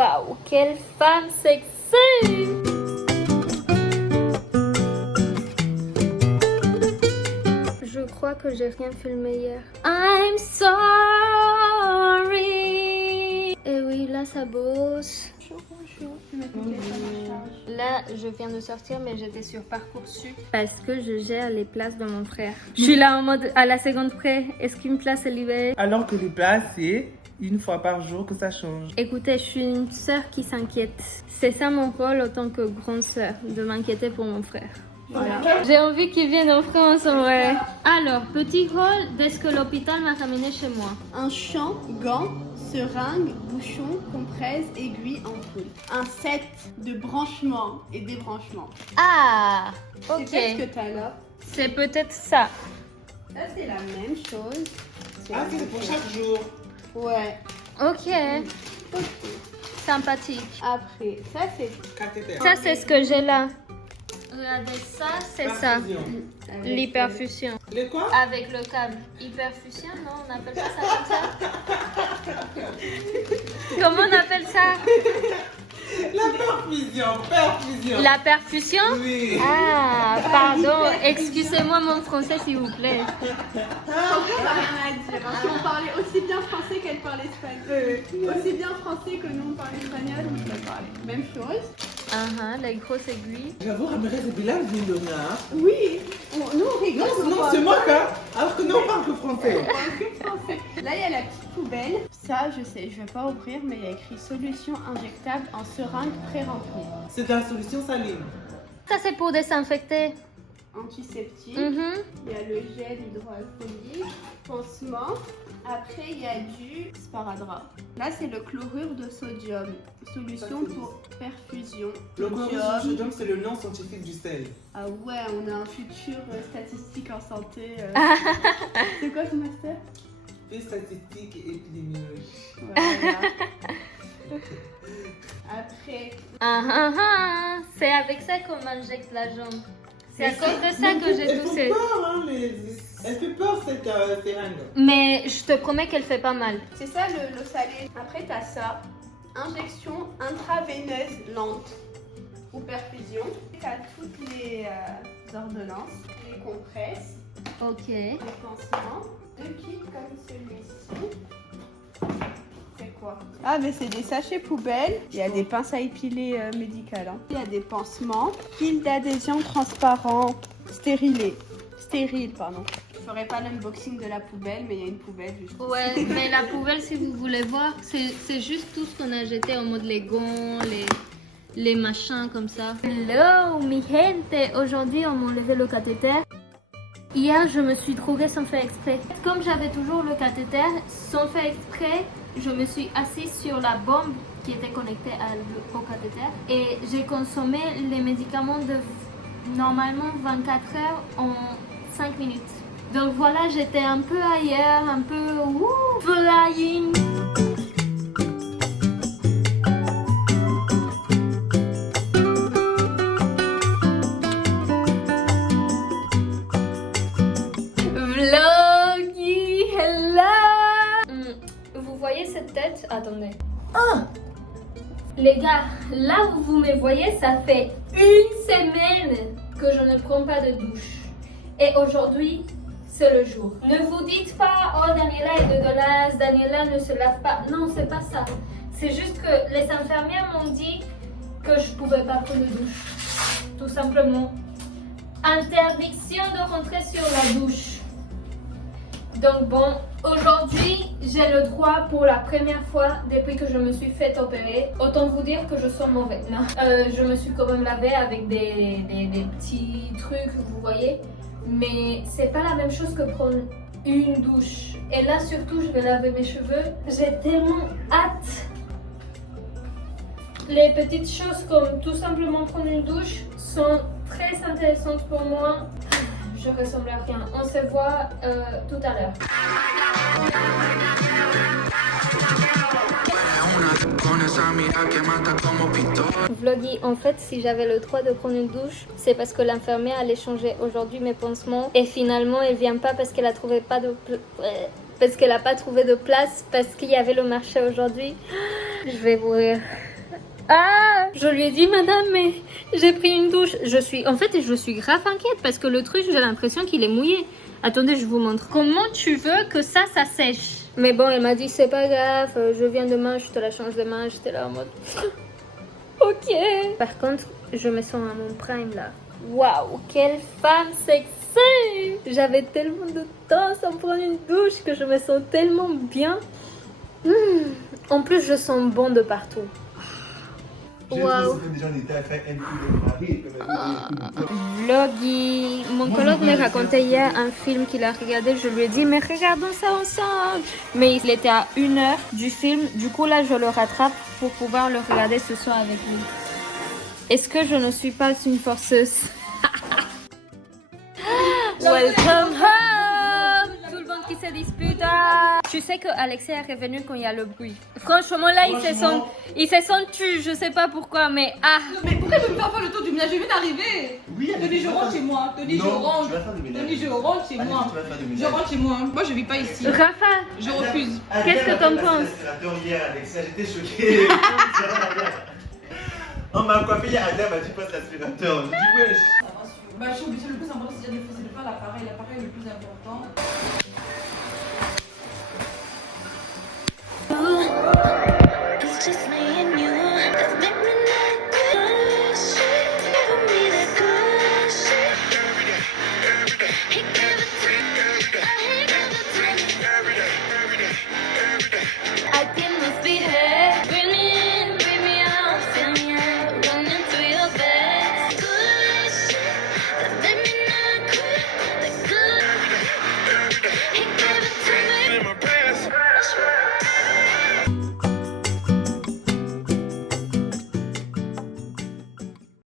Waouh, quelle femme sexy! Je crois que j'ai rien filmé hier. I'm sorry. Et oui, là ça bosse. Là, je viens de sortir, mais j'étais sur Parcoursup parce que je gère les places de mon frère. Je suis là en mode à la seconde près. Est-ce qu'une place est libérée? Alors que les places, c'est une fois par jour que ça change. Écoutez, je suis une sœur qui s'inquiète. C'est ça mon rôle en tant que grande sœur, de m'inquiéter pour mon frère. Voilà. J'ai envie qu'il vienne en France en vrai. Alors, petit rôle dès que l'hôpital m'a ramené chez moi. Un champ, gants, seringues, bouchons, compresses, aiguilles, ampoules. Un set de branchements et débranchements. Ah, C'est ok. qu'est-ce que t'as là? C'est peut-être ça. Là, c'est la même chose. Ah, c'est pour chaque jour. Ouais. Ok, Ok. sympathique. Après, ça, c'est Cathéter. Ça, c'est ce que j'ai là. Regardez, ça, c'est ça. Perfusion. L'hyperfusion. Les quoi? Avec le câble. Hyperfusion, non? On appelle pas ça comme ça? Comment on appelle ça? La perfusion. La perfusion? Oui. Ah, pardon. Excusez-moi mon français, s'il vous plaît. En vrai, on n'a rien à dire. Si on parlait aussi bien français qu'elle parle espagnol, aussi bien français que nous on parle espagnol, on peut parler. Même chose. Les grosses aiguilles. J'avoue, Ramirez est bilingue, Luna. Oui, nous on rigole. Non, on c'est parle moi, hein. Alors que nous, on parle que français. que français. Là, il y a la petite poubelle. Ça, je sais, je vais pas ouvrir, mais il y a écrit solution injectable en seringue pré-remplie. C'est la solution saline. Ça, c'est pour désinfecter. Antiseptique. Mhm. Il y a le gel hydroalcoolique, pansement. Après, il y a du sparadrap. Là, c'est le chlorure de sodium. Solution pour perfusion. Le chlorure de sodium, c'est le nom scientifique du sel. Ah ouais, on a un futur statistique en santé. C'est quoi ton master? Et statistique et épidémiologie. Voilà. Après, C'est avec ça qu'on m'injecte la jambe. C'est à cause de ça que j'ai toussé. Elle fait peur, hein, elle fait peur, cette seringue. Mais je te promets qu'elle fait pas mal. c'est ça le salé. Après, t'as ça. Injection intraveineuse lente ou perfusion. T'as toutes les ordonnances, les compresses, Ok. les pansements. 2 kits comme celui-ci. C'est quoi? Ah, mais c'est des sachets poubelles. Il y a des pinces à épiler médicales. Hein. Il y a des pansements. Fil d'adhésion transparent stérilé. Stérile, pardon. Je ferai pas l'unboxing de la poubelle, mais il y a une poubelle juste. Ouais, mais la poubelle, si vous voulez voir, c'est juste tout ce qu'on a jeté en mode les gants, les machins comme ça. Hello, mi gente! Aujourd'hui, on m'a enlevé le cathéter. Hier, je me suis droguée sans faire exprès. Comme j'avais toujours le cathéter, sans faire exprès, je me suis assise sur la bombe qui était connectée au cathéter et j'ai consommé les médicaments de normalement 24 heures en 5 minutes. Donc voilà, j'étais un peu ailleurs, un peu flying. Vloggy, hello. Vous voyez cette tête? Attendez. Les gars, là où vous me voyez, ça fait une semaine que je ne prends pas de douche. Et aujourd'hui, c'est le jour. Ne vous dites pas, oh Daniela est dégueulasse, Daniela ne se lave pas. Non, c'est pas ça. C'est juste que les infirmières m'ont dit que je pouvais pas prendre de douche. Tout simplement. Interdiction de rentrer sur la douche. Donc bon, aujourd'hui, j'ai le droit pour la première fois depuis que je me suis fait opérer. Autant vous dire que je sens mauvais. Non. Je me suis quand même lavée avec des petits trucs, vous voyez. Mais c'est pas la même chose que prendre une douche. Et là surtout, je vais laver mes cheveux. J'ai tellement hâte. Les petites choses comme tout simplement prendre une douche sont très intéressantes pour moi. Je ressemble à rien. On se voit tout à l'heure. Vloggy, en fait, si j'avais le droit de prendre une douche, c'est parce que l'infirmière allait changer aujourd'hui mes pansements et finalement elle vient pas parce qu'elle a trouvé pas de parce qu'elle a pas trouvé de place parce qu'il y avait le marché aujourd'hui. Je vais mourir. Ah, je lui ai dit, madame, mais j'ai pris une douche. En fait, je suis grave inquiète parce que le truc, j'ai l'impression qu'il est mouillé. Attendez, je vous montre. Comment tu veux que ça sèche? Mais bon, elle m'a dit, c'est pas grave, je viens demain, je te la change demain. J'étais là en mode, ok. Par contre, je me sens à mon prime là. Waouh, quelle femme sexy! J'avais tellement de temps sans prendre une douche que je me sens tellement bien. En plus, je sens bon de partout. Waouh. Vloggy. Mon coloc me racontait hier un film qu'il a regardé. Je lui ai dit, mais regardons ça ensemble. Mais il était à 1 heure du film. Du coup, là, je le rattrape pour pouvoir le regarder ce soir avec lui. Est-ce que je ne suis pas une forceuse? Welcome home! Tout le monde qui se dispute. Ah. Tu sais que Alexis est revenu quand il y a le bruit. Franchement, là, ils se sont tus. Je sais pas pourquoi, mais ah. Mais pourquoi je veux me faire faire le tour du ménage? Je viens d'arriver. Oui, Tony, je rentre chez moi. Tony, je rentre. Tu vas faire du ménage. Tony, je rentre chez moi. Tu vas faire du ménage. Je rentre chez moi. Moi, je vis pas ici. Rafa, Je refuse. qu'est-ce que t'en penses? Hier, Alexia, j'étais choquée. On m'a coiffé hier, Adèle m'a dit passe l'aspirateur. J'ai dit wesh. Bah, je suis obligée, le plus important, c'est de faire l'appareil. L'appareil est le plus important.